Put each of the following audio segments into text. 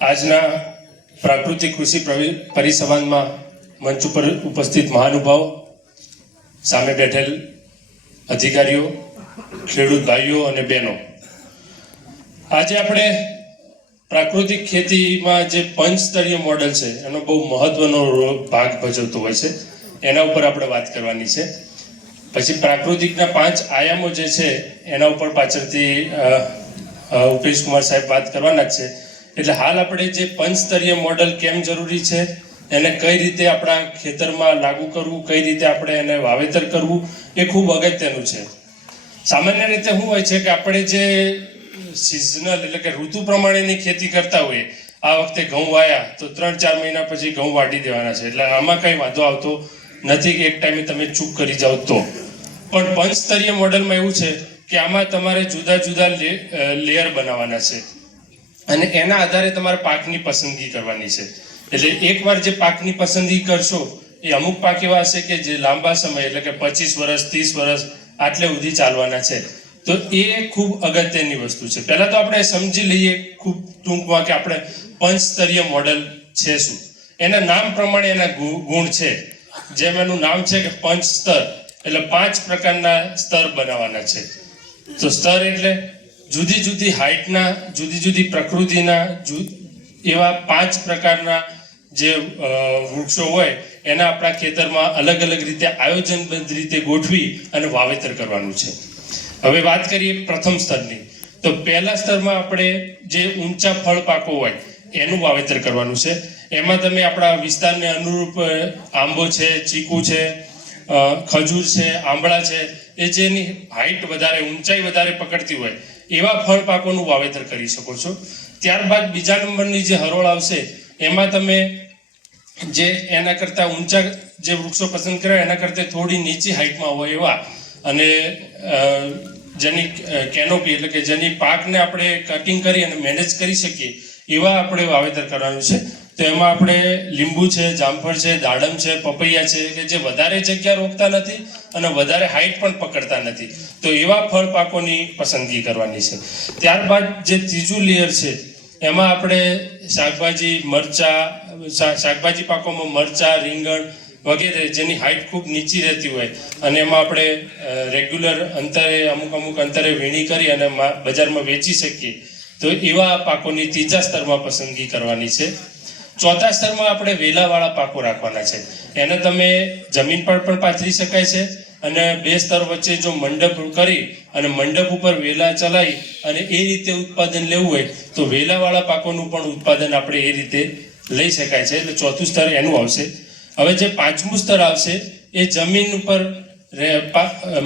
આજના પ્રાકૃતિક કૃષિ પરિસંવાદમાં મંચ ઉપર ઉપસ્થિત મહાનુભાવો, સામે બેઠેલ અધિકારીઓ, ખેડૂત ભાઈઓ અને બહેનો, આજે આપણે પ્રાકૃતિક ખેતીમાં જે પંચસ્તરીય મોડેલ છે એનો બહુ મહત્વનો ભાગ ભજવતો હોય છે, એના ઉપર આપણે વાત કરવાની છે. પછી પ્રાકૃતિકના 5 આયામો જે છે એના ઉપર પાછળથી ઉપેશ કુમાર સાહેબ વાત કરવાના છે. એટલે હાલ આપણે જે પંચસ્તરીય મોડેલ કેમ જરૂરી છે, એને કઈ રીતે આપણા ખેતરમાં લાગુ કરવું, કઈ રીતે આપણે એને વાવેતર કરવું, એ ખૂબ અગત્યનું છે. સામાન્ય રીતે શું હોય છે કે આપણે જે સિઝનલ એટલે કે ઋતુ પ્રમાણેની ખેતી કરતા હોઈએ, આ વખતે ઘઉં વાયા તો 3-4 મહિના પછી ઘઉં વાટી દેવાના છે, એટલે આમાં કંઈ વાંધો આવતો નથી કે એક ટાઈમે તમે ચૂક કરી જાઓ તો. પણ પંચસ્તરીય મોડેલમાં એવું છે કે આમાં તમારે જુદા જુદા લેયર બનાવવાના છે અને એના આધારે તમારે પાકની પસંદગી કરવાની છે. એટલે એકવાર જે પાકની પસંદગી કરશો, એ અમુક પાક એવા હશે કે જે લાંબા સમય એટલે કે 25 વર્ષ 30 વર્ષ આટલે સુધી ચાલવાના છે. તો એ ખૂબ અગત્યની વસ્તુ છે. પહેલા તો આપણે સમજી લઈએ ખૂબ ટૂંકમાં કે આપણે પંચસ્તરીય મોડેલ છે શું. એના નામ પ્રમાણે એના ગુણ છે. જેમ એનું નામ છે કે પંચ સ્તર, એટલે 5 પ્રકારના સ્તર બનાવવાના છે. તો સ્તર એટલે જુદી જુદી હાઇટના, જુદી જુદી પ્રકૃતિના એવા 5 પ્રકારના જે વૃક્ષો હોય એના આપણા ખેતરમાં અલગ અલગ રીતે આયોજનબદ્ધ રીતે ગોઠવી અને વાવેતર કરવાનું છે. હવે વાત કરીએ પ્રથમ સ્તરની. તો પહેલા સ્તરમાં આપણે જે ઊંચા ફળ પાકો હોય એનું વાવેતર કરવાનું છે. એમાં તમે આપણા વિસ્તારને અનુરૂપ આંબો છે, ચીકુ છે, ખજૂર છે, આંબળા છે, એ જેની હાઇટ વધારે, ઊંચાઈ વધારે પકડતી હોય એવા ફળ પાકોનું વાવેતર કરી શકો છો. ત્યારબાદ બીજા નંબરની જે હરોળ આવશે એમાં તમે જે એના કરતાં ઊંચા જે વૃક્ષો પસંદ કર્યા એના કરતાં થોડી નીચી હાઇટમાં હોય એવા અને જેની કેનોપી એટલે કે જેની પાકને આપણે કટિંગ કરી અને મેનેજ કરી શકીએ એવા આપણે વાવેતર કરવાનું છે. તો એમાં આપણે લીંબુ છે, જામફળ છે, દાડમ છે, પપૈયા છે કે જે વધારે જગ્યા રોકતા નથી અને વધારે હાઇટ પણ પકડતા નથી, તો એવા ફળ પાકોની પસંદગી કરવાની છે. ત્યારબાદ જે ત્રીજું લેયર છે એમાં આપણે શાકભાજી, મરચા, શાકભાજી પાકોમાં મરચા, રીંગણ વગેરે જેની હાઇટ ખૂબ નીચી રહેતી હોય અને એમાં આપણે રેગ્યુલર અંતરે અમુક અંતરે વીણી કરી અને બજારમાં વેચી શકીએ, તો એવા પાકોની ત્રીજા સ્તરમાં પસંદગી કરવાની છે. ચોથા સ્તરમાં આપણે વેલાવાળા પાકો રાખવાના છે. એને તમે જમીન પર પણ પાથરી શકાય છે અને 2 સ્તર વચ્ચે જો મંડપ કરી અને મંડપ ઉપર વેલા ચલાવી અને એ રીતે ઉત્પાદન લેવું હોય તો વેલાવાળા પાકોનું પણ ઉત્પાદન આપણે એ રીતે લઈ શકાય છે. એટલે ચોથું સ્તર એનું આવશે. હવે જે 5મું સ્તર આવશે એ જમીન ઉપર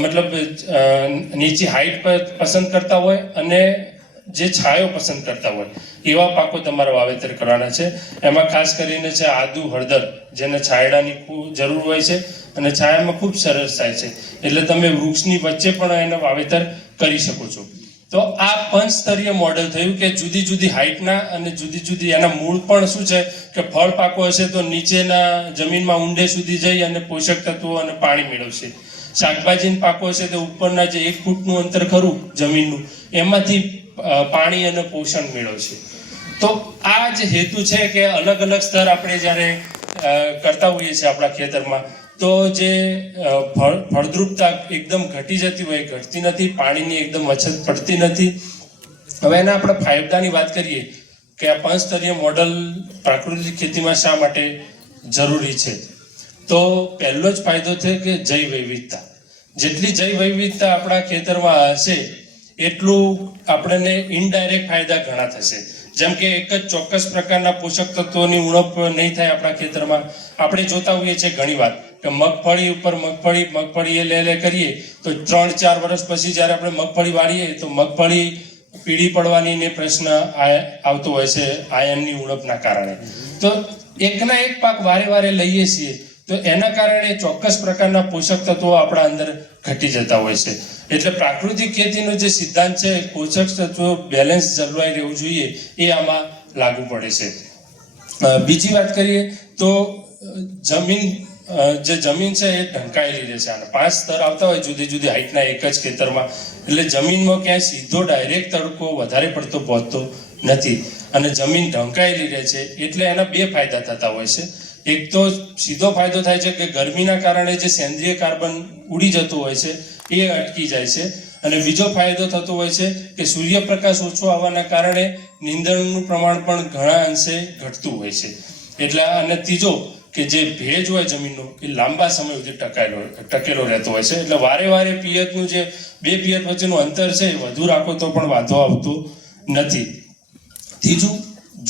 મતલબ નીચી હાઇટ પર પસંદ કરતા હોય અને જે છાંયો પસંદ કરતા હોય એવા પાકો તમારે વાવેતર કરવાના છે. એમાં ખાસ કરીને છે આદુ, હળદર, જેને છાંયડાની ખૂબ જરૂર હોય છે અને છાયામાં ખૂબ સરસ થાય છે, એટલે તમે વૃક્ષની વચ્ચે પણ એને વાવેતર કરી શકો છો. તો આ પંચસ્તરીય મોડેલ થયું કે જુદી જુદી હાઇટના અને જુદી જુદી એના મૂળ પણ શું છે કે ફળ પાકો હશે તો નીચેના જમીનમાં ઊંડે સુધી જઈ અને પોષક તત્વો અને પાણી મેળવશે. શાકભાજીના પાકો હશે તો ઉપરના જે 1 ફૂટનું અંતર ખરું જમીનનું એમાંથી પાણી અને પોષણ મેળવશે. તો આ જ હેતુ છે કે અલગ અલગ સ્તર આપણે જ્યારે કરતા હોઈએ છીએ આપણા ખેતરમાં, તો જે ફળદ્રુપતા એકદમ ઘટી જતી હોય ઘટતી નથી, પાણીની એકદમ અછત પડતી નથી. હવે એના આપણે ફાયદાની વાત કરીએ કે આ પંચસ્તરીય મોડલ પ્રાકૃતિક ખેતીમાં શા માટે જરૂરી છે. તો પહેલો જ ફાયદો છે કે જૈવ વિવિધતા. જેટલી જૈવ વિવિધતા આપણા ખેતરમાં હશે એટલું આપણને ઇનડાયરેક્ટ ફાયદા ઘણા થશે. જેમ કે એક જ ચોક્કસ પ્રકારના પોષક તત્વોની ઉણપ નહીં થાય આપણા ખેતરમાં. આપણે જોતા હોઈએ છીએ ઘણીવાર કે મગફળી ઉપર મગફળી લે કરીએ તો 3-4 વર્ષ પછી જ્યારે આપણે મગફળી વાળીએ તો મગફળી પીળી પડવાની ને પ્રશ્ન આવતો હોય છે આયનની ઉણપના કારણે. તો એકના એક પાક વારે વારે લઈએ છીએ તો એના કારણે ચોક્કસ પ્રકારના પોષક તત્વો આપણા અંદર ઘટી જતા હોય છે. એટલે પ્રાકૃતિક ખેતીનો જે સિદ્ધાંત છે પોષક તત્વો બેલેન્સ જળવાઈ રહેવું જોઈએ એ આમાં લાગુ પડે છે. બીજી વાત કરીએ તો જમીન છે એ ઢંકાયેલી રહેશે. અને 5 સ્તર આવતા હોય જુદી જુદી હાઇટના એક જ ખેતરમાં, એટલે જમીનમાં ક્યાંય સીધો ડાયરેક્ટ તડકો વધારે પડતો પહોંચતો નથી. અને જમીન ઢંકાયેલી રહે છે એટલે એના બે ફાયદા થતા હોય છે. એક તો સીધો ફાયદો થાય છે કે ગરમીના કારણે જે સેન્દ્રિય કાર્બન ઉડી જતું હોય છે એ અટકી જાય છે, અને બીજો ફાયદો થતો હોય છે કે સૂર્યપ્રકાશ ઓછો આવવાના કારણે નીંદણનું પ્રમાણ પણ ઘણા અંશે ઘટતું હોય છે. એટલે અને ત્રીજો કે જે ભેજ હોય જમીનનો એ લાંબા સમય સુધી ટકેલો રહેતો હોય છે. એટલે વારે વારે પિયતનું જે બે પિયત વચ્ચેનું અંતર છે એ વધુ રાખો તો પણ વાંધો આવતો નથી. ત્રીજું,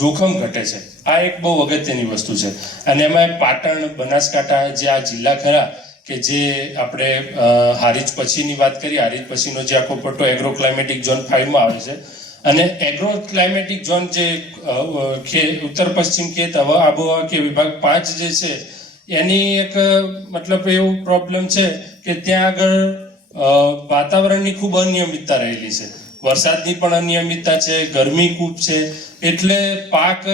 જોખમ ઘટે છે. આ એક બહુ અગત્યની વસ્તુ છે. અને એમાં પાટણ, બનાસકાંઠા જે આ જિલ્લા ખરા કે જે આપણે હારીજ પછીની વાત કરીએ, હારીજ પછીનો જે આખો પટ્ટો એગ્રો ક્લાઇમેટિક ઝોન 5 માં આવે છે, અને એગ્રો ક્લાઇમેટિક ઝોન જે ઉત્તર પશ્ચિમ ખેત આબોહવા કે વિભાગ 5 જે છે એની એક મતલબ એવું પ્રોબ્લેમ છે કે ત્યાં આગળ વાતાવરણની ખૂબ અનિયમિતતા રહેલી છે. વરસાદની પણ અનિયમિતતા છે, ગરમી ખૂબ છે, એટલે પાક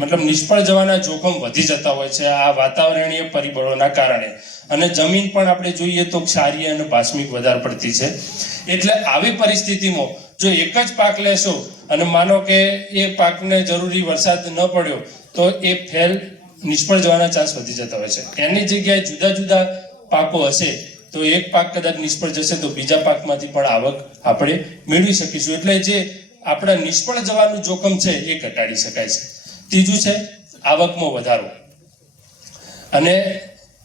મતલબ નિષ્ફળ જવાના જોખમ વધી જતા હોય છે આ વાતાવરણીય પરિબળોના કારણે. અને જમીન પણ આપણે જોઈએ તો ક્ષારીય અને ભાસ્મિક વધારે પડતી છે. એટલે આવી પરિસ્થિતિમાં જો એક જ પાક લેશો અને માનો કે એ પાકને જરૂરી વરસાદ ન પડ્યો તો એ નિષ્ફળ જવાના ચાન્સ વધી જતા હોય છે. એની જગ્યાએ જુદા જુદા પાકો હશે તો એક પાક કદાચ નિષ્ફળ જશે તો બીજા પાકમાંથી પણ આવક આપણે મેળવી શકીશું. એટલે જે આપણા નિષ્ફળ જવાનું જોખમ છે એ ઘટાડી શકાય છે. ત્રીજું છે આવકમાં વધારો. અને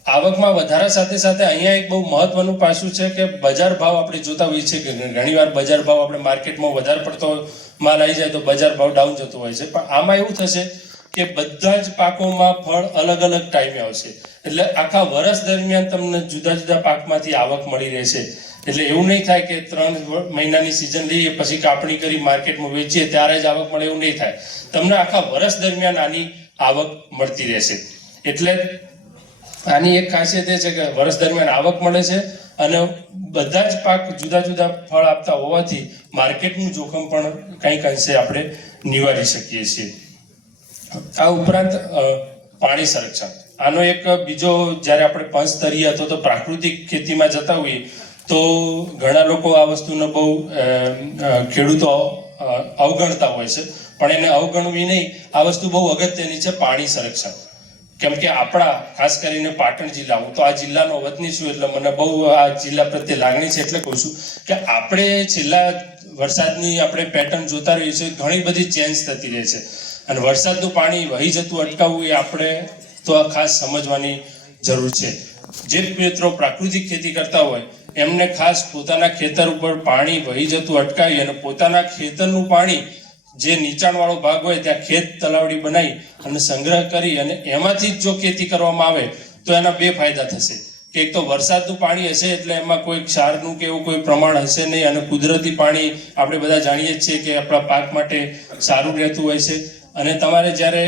આવકમાં વધારા સાથે સાથે અહીંયા એક બહુ મહત્વનું પાસું છે કે બજાર ભાવ આપણે જોતા હોઈએ છીએ કે ઘણીવાર બજાર ભાવ આપણે માર્કેટમાં વધારે પડતો માલ આવી જાય તો બજાર ભાવ ડાઉન જતો હોય છે. પણ આમાં એવું થશે કે બધા જ પાકોમાં ફળ અલગ અલગ ટાઈમે આવશે. એટલે આખા વર્ષ દરમિયાન તમને જુદા જુદા પાકમાંથી આવક મળી રહેશે. એટલે એવું નહીં થાય કે 3 મહિનાની સિઝન લઈએ પછી કાપણી કરી માર્કેટમાં વેચીએ ત્યારે જ આવક મળે, એવું નહીં થાય. તમને આખા વર્ષ દરમિયાન આની આવક મળતી રહેશે. એટલે આની એક ખાસિયત એ છે કે વર્ષ દરમિયાન આવક મળે છે અને બધા જ પાક જુદા જુદા ફળ આપતા હોવાથી માર્કેટનું જોખમ પણ કંઈક અંશે આપણે નિવારી શકીએ છીએ. આ ઉપરાંત પાણી સંરક્ષણ, આનો એક બીજો, જ્યારે આપણે પંચસ્તરીય અથવા તો પ્રાકૃતિક ખેતીમાં જતા હોઈએ તો ઘણા લોકો આ વસ્તુનો બહુ ખેડૂતો અવગણતા હોય છે, પણ એને અવગણવી નહીં. આ વસ્તુ બહુ અગત્યની છે, પાણી સંરક્ષણ. કેમ કે આપણા ખાસ કરીને પાટણ જિલ્લા, હું તો આ જિલ્લાનો વતની છું એટલે મને બહુ આ જિલ્લા પ્રત્યે લાગણી છે. એટલે કહું છું કે આપણે છેલ્લા વરસાદની આપણે પેટર્ન જોતા રહીએ છીએ, ઘણી બધી ચેન્જ થતી રહે છે, અને વરસાદનું પાણી વહી જતું અટકાવવું એ આપણે તો ખાસ સમજવાની જરૂર છે. જે મિત્રો પ્રાકૃતિક ખેતી કરતા હોય એમને ખાસ પોતાના ખેતર ઉપર પાણી વહી જતું અટકાવી અને પોતાના ખેતરનું પાણી જે નીચાણવાળો ભાગ હોય ત્યાં ખેત તલાવડી બનાવી અને સંગ્રહ કરી અને એમાંથી જ જો ખેતી કરવામાં આવે તો એના બે ફાયદા થશે. કે એક તો વરસાદનું પાણી હશે એટલે એમાં કોઈ ક્ષારનું કે એવું કોઈ પ્રમાણ હશે નહીં, અને કુદરતી પાણી આપણે બધા જાણીએ જ છીએ કે આપણા પાક માટે સારું રહેતું હોય છે. અને તમારે જ્યારે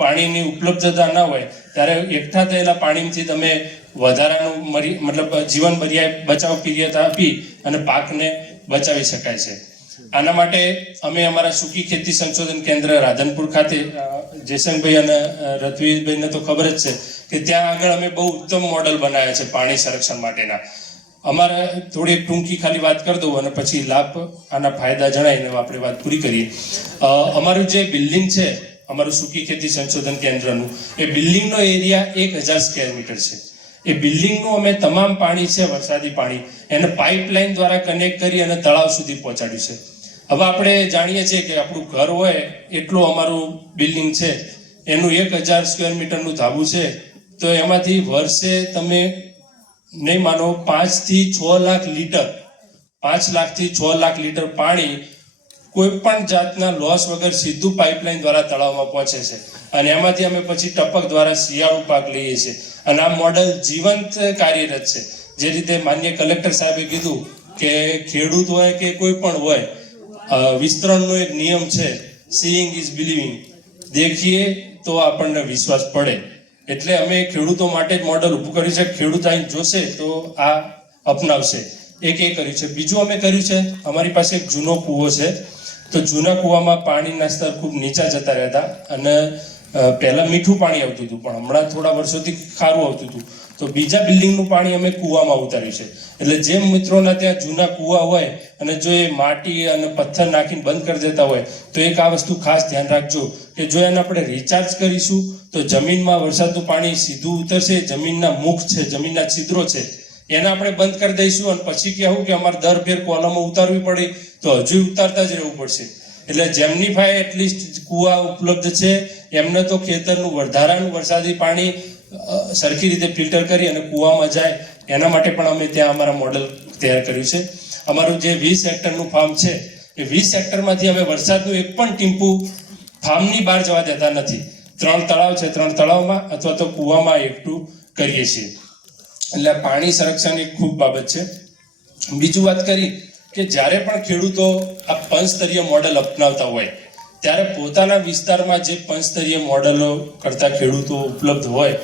પાણીની ઉપલબ્ધતા ના હોય ત્યારે એકઠા થયેલા પાણીથી તમે વધારાનું મતલબ જીવન બચાવ પિયત આપી અને પાકને બચાવી શકાય છે. આના માટે અમે અમારા સૂકી ખેતી સંશોધન કેન્દ્ર રાધનપુર ખાતે, જયશંકભાઈ અને રતવીરભાઈને તો ખબર જ છે કે ત્યાં આગળ અમે બહુ ઉત્તમ મોડલ બનાવ્યા છે પાણી સંરક્ષણ માટેના. અમારે થોડી ટૂંકી ખાલી વાત કરી દઉં અને પછી લાભ આના ફાયદા જણાવીને આપણે વાત પૂરી કરીએ. અમારું જે બિલ્ડિંગ છે, અમારું સૂકી ખેતી સંશોધન કેન્દ્રનું, એ બિલ્ડિંગનો એરિયા 1000 સ્ક્વેર મીટર છે. એ બિલ્ડિંગનું અમે તમામ પાણી છે, વરસાદી પાણી, એને પાઇપલાઇન દ્વારા કનેક્ટ કરી અને તળાવ સુધી પહોંચાડ્યું છે. હવે આપણે જાણીએ છીએ કે આપણું ઘર હોય એટલું અમારું બિલ્ડિંગ છે, એનું 1000 સ્ક્વેર મીટરનું ધાબુ છે, તો એમાંથી વર્ષે તમે નહીં માનો 5 થી 6 લાખ લીટર 5 લાખથી 6 લાખ લીટર પાણી કોઈ પણ જાતના લોસ વગર સીધું પાઇપલાઇન દ્વારા તળાવમાં પહોંચે છે. અને એમાંથી અમે પછી ટપક દ્વારા શિયાળુ પાક લઈએ છીએ. અને આ મોડલ જીવંત કાર્યરત છે. જે રીતે માન્ય કલેક્ટર સાહેબે કીધું કે ખેડૂત હોય કે કોઈ પણ હોય, વિસ્તરણનો એક નિયમ છે, સીઈંગ ઇઝ બિલીવિંગ. દેખીએ તો આપણને વિશ્વાસ પડે. એટલે અમે ખેડૂતો માટે જ મોડલ ઊભું કર્યું છે. ખેડૂત અહીં જોશે તો આ અપનાવશે. એક એ કર્યું છે. બીજું અમે કર્યું છે, અમારી પાસે એક જૂનો કૂવો છે, તો જૂના કૂવામાં પાણીના સ્તર ખૂબ નીચા જતા રહેતા અને પહેલા મીઠું પાણી આવતું હતું, પણ હમણાં થોડા વર્ષોથી ખારું આવતું હતું. તો તો બીજા બિલ્ડિંગનું પાણી અમે કૂવામાં ઉતાર્યું છે. એટલે જે મિત્રોના ત્યાં જૂના કૂવા હોય અને જો એ માટી અને પથ્થર નાખીને બંધ કરી દેતા હોય તો એક આ વસ્તુ ખાસ ધ્યાન રાખજો કે જો એને આપણે રિચાર્જ કરીશું તો જમીનમાં વરસાદનું પાણી સીધું ઉતરશે. જમીનના મુખ છે, જમીનના છિદ્રો છે, એને આપણે બંધ કરી દઈશું અને પછી કહેવું કે અમારે દર ફેર કોલમો ઉતારવી પડી તો હજુ ઉતારતા જ રહેવું પડશે. એટલે જેમની પાસે એટલીસ્ટ કૂવા ઉપલબ્ધ છે એમને તો ખેતરનું વધારાનું વરસાદી પાણી સરખી રીતે ફિલ્ટર કરી અને કૂવામાં જાય એના માટે પણ અમે ત્યાં અમારા મોડેલ તૈયાર કર્યું છે. અમારું જે 20 હેક્ટરનું ફાર્મ છે એ 20 હેક્ટરમાંથી અમે વરસાદનું એક પણ ટીમ્પું ફાર્મની બહાર જવા દેતા નથી. 3 તળાવ છે, 3 તળાવમાં અથવા તો કૂવામાં એકઠું કરીએ છીએ. એટલે પાણી સંરક્ષણ એક ખૂબ બાબત છે. બીજું વાત કરી કે જ્યારે પણ ખેડૂતો આ પંચસ્તરીય મોડેલ અપનાવતા હોય ત્યારે પોતાના વિસ્તારમાં જે પંચસ્તરીય મોડેલો કરતા ખેડૂતો ઉપલબ્ધ હોય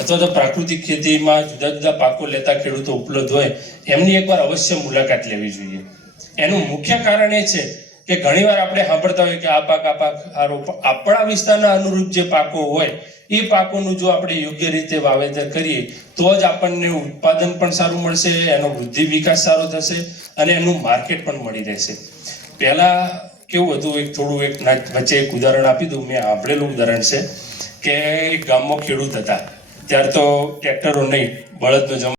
અથવા તો પ્રાકૃતિક ખેતીમાં જુદા જુદા પાકો લેતા ખેડૂતો ઉપલબ્ધ હોય એમની એકવાર અવશ્ય મુલાકાત લેવી જોઈએ. એનું મુખ્ય કારણ એ છે કે ઘણીવાર આપણે સાંભળતા હોઈએ કે આ પાક આપણા વિસ્તારના અનુરૂપ જે પાકો હોય એ પાકોનું જો આપણે યોગ્ય રીતે વાવેતર કરીએ તો જ આપણને ઉત્પાદન પણ સારું મળશે, એનો વૃદ્ધિ વિકાસ સારો થશે અને એનું માર્કેટ પણ મળી રહેશે. પહેલા કેવું હતું, વચ્ચે એક ઉદાહરણ આપી દઉં. મેં સાંભળેલું ઉદાહરણ છે કે એક ગામમાં ખેડૂત હતા. ત્યાર તો ટ્રેક્ટરો નહીં, બળદનો જમાનો